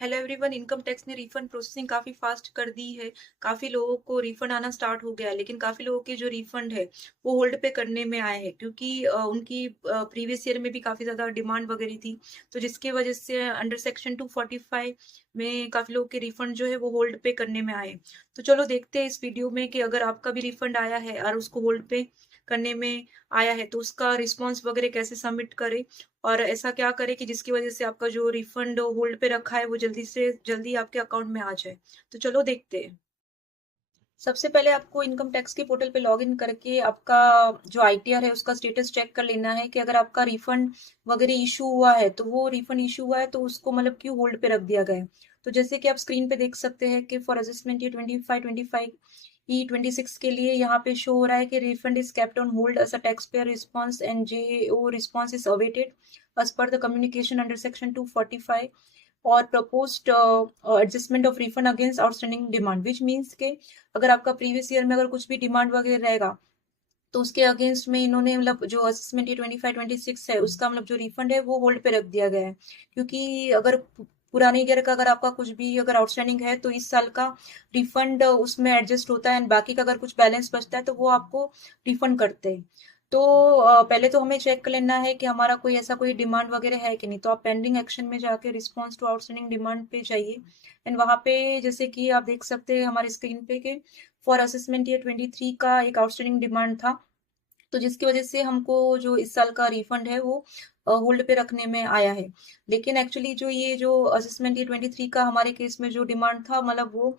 Hello everyone. Income tax ने refund processing काफ़ी fast कर दी है। काफ़ी लोगों को रिफंड आना स्टार्ट हो गया है, लेकिन काफ़ी लोगों के जो रिफंड है वो होल्ड पे करने में आए हैं, क्योंकि उनकी प्रीवियस ईयर में भी काफ़ी ज़्यादा डिमांड वगैरह थी। तो जिसकी वजह से अंडर सेक्शन 245 में काफ़ी लोगों के रिफंड जो है वो होल्ड पे करने में आए। तो चलो देखते हैं इस वीडियो में कि अगर आपका भी रिफंड आया है और उसको होल्ड पे करने में आया है तो उसका रिस्पॉन्स वगैरह कैसे सबमिट करें, और ऐसा क्या करें कि जिसकी वजह से आपका जो रिफंड होल्ड पे रखा है वो जल्दी से जल्दी आपके अकाउंट में आ जाए। तो चलो देखते हैं। सबसे पहले आपको इनकम टैक्स के पोर्टल पे लॉगिन करके आपका जो आईटीआर है उसका स्टेटस चेक कर लेना है कि अगर आपका रिफंड वगैरह इशू हुआ है तो वो रिफंड इशू हुआ है तो उसको मतलब क्यों होल्ड पे रख दिया गया है। तो जैसे कि आप स्क्रीन पे देख सकते हैं कि फॉर असेसमेंट ये 25 26 के लिए यहाँ पे शो हो रहा है कि refund is kept on hold as a tax payer response and JO response is awaited as per the communication under section 245 और proposed adjustment of refund against outstanding demand, which means के अगर आपका previous year में अगर कुछ भी demand वगैरह रहेगा तो उसके अगेंस्ट में इन्होंने मतलब जो असेसमेंट ये 25 26 है उसका मतलब जो रिफंड है वो होल्ड पे रख दिया गया है। क्योंकि अगर पुराने ईयर का अगर आपका कुछ भी अगर आउटस्टैंडिंग है तो इस साल का रिफंड उसमें एडजस्ट होता है, एंड बाकी का अगर कुछ बैलेंस बचता है तो वो आपको रिफंड करते हैं। तो पहले तो हमें चेक कर लेना है कि हमारा कोई ऐसा कोई डिमांड वगैरह है कि नहीं। तो आप पेंडिंग एक्शन में जाके रिस्पॉन्स टू आउटस्टैंडिंग डिमांड पे जाइए, एंड वहां पे जैसे कि आप देख सकते हैं हमारी स्क्रीन पे के फॉर असेसमेंट ईयर 23 का एक आउटस्टैंडिंग डिमांड था, तो जिसकी वजह से हमको जो इस साल का रिफंड है वो होल्ड पे रखने में आया है। लेकिन एक्चुअली जो ये जो असेसमेंट ये 23 का हमारे केस में जो डिमांड था मतलब वो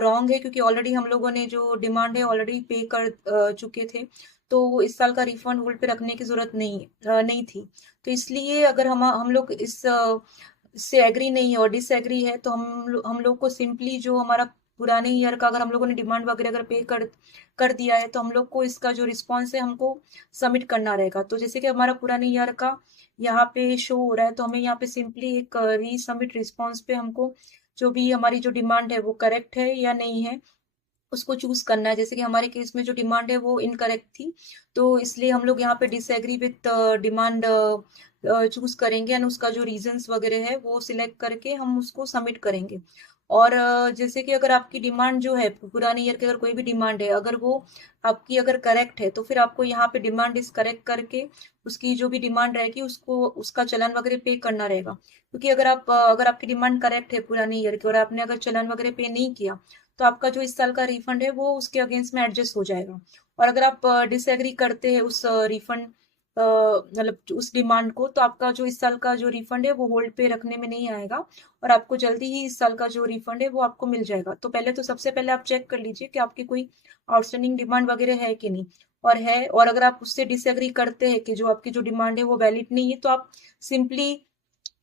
रॉन्ग है, क्योंकि ऑलरेडी हम लोगों ने जो डिमांड है ऑलरेडी पे कर चुके थे। तो इस साल का रिफंड होल्ड पे रखने की जरूरत नहीं थी। तो इसलिए अगर हम लोग इस से एग्री नहीं है और डिसएग्री है तो हम लोग को सिंपली जो हमारा पुराने ईयर का अगर हम लोगों ने डिमांड वगैरह अगर पे कर दिया है तो हम लोग को इसका जो रिस्पॉन्स है हमको सबमिट करना रहेगा। तो जैसे कि हमारा पुराने ईयर का यहाँ पे शो हो रहा है तो हमें यहाँ पे सिंपली एक रीसबमिट रिस्पॉन्स पे हमको जो भी हमारी जो डिमांड है वो करेक्ट है या नहीं है उसको चूज करना है। जैसे कि हमारे केस में जो डिमांड है वो इनकरेक्ट थी, तो इसलिए हम लोग यहाँ पे डिसएग्री विथ डिमांड चूज करेंगे, एंड उसका जो रीजंस वगैरह है वो सिलेक्ट करके हम उसको सबमिट करेंगे। और जैसे कि अगर आपकी डिमांड जो है पुराने ईयर की अगर कोई भी डिमांड है अगर वो आपकी अगर करेक्ट है तो फिर आपको यहाँ पे डिमांड इज करेक्ट करके उसकी जो भी डिमांड रहेगी उसको उसका चलन वगैरह पे करना रहेगा। क्योंकि अगर आपकी डिमांड करेक्ट है पुराने ईयर की और आपने अगर चलन वगैरह पे नहीं किया तो आपका जो इस साल का रिफंड है वो उसके अगेंस्ट में एडजस्ट हो जाएगा। और अगर आप डिसएग्री करते हैं उस रिफंड मतलब उस डिमांड को तो आपका जो इस साल का जो रिफंड है वो होल्ड पे रखने में नहीं आएगा और आपको जल्दी ही इस साल का जो रिफंड है वो आपको मिल जाएगा। तो पहले तो सबसे पहले आप चेक कर लीजिए कि आपकी कोई आउटस्टैंडिंग डिमांड वगैरह है कि नहीं, और है और अगर आप उससे डिसएग्री करते हैं कि जो आपकी जो डिमांड है वो वैलिड नहीं है तो आप सिंपली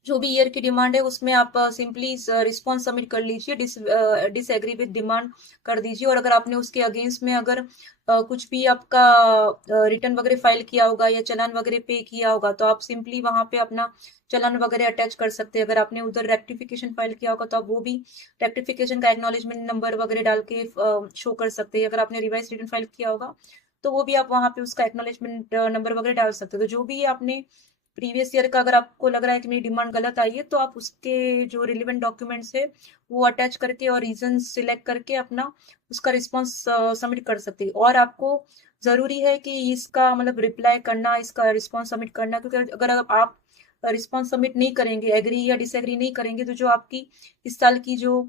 जो भी ईयर की डिमांड है उसमें आप सिंपली रिस्पॉन्स सबमिट कर लीजिए, डिसएग्री विद डिमांड कर दीजिए। और अगर आपने उसके अगेंस्ट में अगर कुछ भी आपका रिटर्न वगैरह फाइल किया होगा या चालान वगैरह पे किया होगा तो आप सिंपली वहां पे अपना चालान वगैरह अटैच कर सकते हैं। अगर आपने उधर रेक्टिफिकेशन फाइल किया होगा तो आप वो भी रेक्टिफिकेशन का एक्नॉलेजमेंट नंबर वगैरह डाल के शो कर सकते हैं। अगर आपने रिवाइज रिटर्न फाइल किया होगा तो वो भी आप वहां पे उसका एक्नॉलेजमेंट नंबर वगैरह डाल सकते हो। तो जो भी आपने प्रीवियस ईयर का अगर आपको लग रहा है कि मेरी डिमांड गलत आई है तो आप उसके जो रिलेवेंट डॉक्यूमेंट्स है वो अटैच करके और रीजन सिलेक्ट करके अपना उसका रिस्पॉन्स सबमिट कर सकते हैं। और आपको जरूरी है कि इसका मतलब रिप्लाई करना, इसका रिस्पॉन्स सबमिट करना, क्योंकि अगर आप रिस्पॉन्स सबमिट नहीं करेंगे, एग्री या डिसएग्री नहीं करेंगे तो जो आपकी इस साल की जो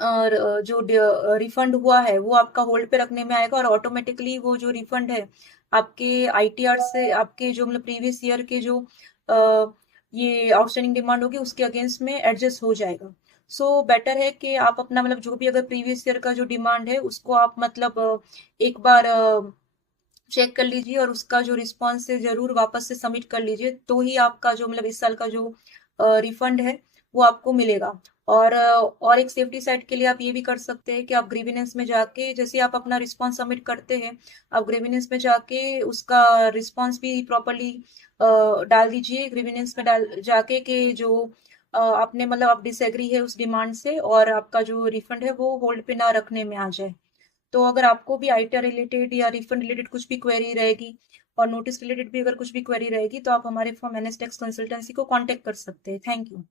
और जो रिफंड हुआ है वो आपका होल्ड पे रखने में आएगा और ऑटोमेटिकली वो जो रिफंड है आपके आईटीआर से आपके जो मतलब प्रीवियस ईयर के जो ये आउटस्टैंडिंग डिमांड होगी उसके अगेंस्ट में एडजस्ट हो जाएगा। सो बेटर है कि आप अपना मतलब जो भी अगर प्रीवियस ईयर का जो डिमांड है उसको आप मतलब एक बार चेक कर लीजिए और उसका जो रिस्पॉन्स है जरूर वापस से सबमिट कर लीजिए, तो ही आपका जो मतलब इस साल का जो रिफंड है वो आपको मिलेगा। और एक सेफ्टी साइड के लिए आप ये भी कर सकते हैं कि आप ग्रीविनेंस में जाके जैसे आप अपना रिस्पॉन्स सबमिट करते हैं आप ग्रीविनेंस में जाके उसका रिस्पॉन्स भी प्रॉपरली डाल दीजिए। ग्रीविनेंस में डाल जाके कि जो आपने मतलब आप डिसएग्री है उस डिमांड से और आपका जो रिफंड है वो होल्ड पे ना रखने में आ जाए। तो अगर आपको भी आईटीआर रिलेटेड या रिफंड रिलेटेड कुछ भी क्वेरी रहेगी और नोटिस रिलेटेड भी अगर कुछ भी क्वेरी रहेगी तो आप हमारे फॉर एनएस टैक्स कंसल्टेंसी को कांटेक्ट कर सकते हैं। Thank you.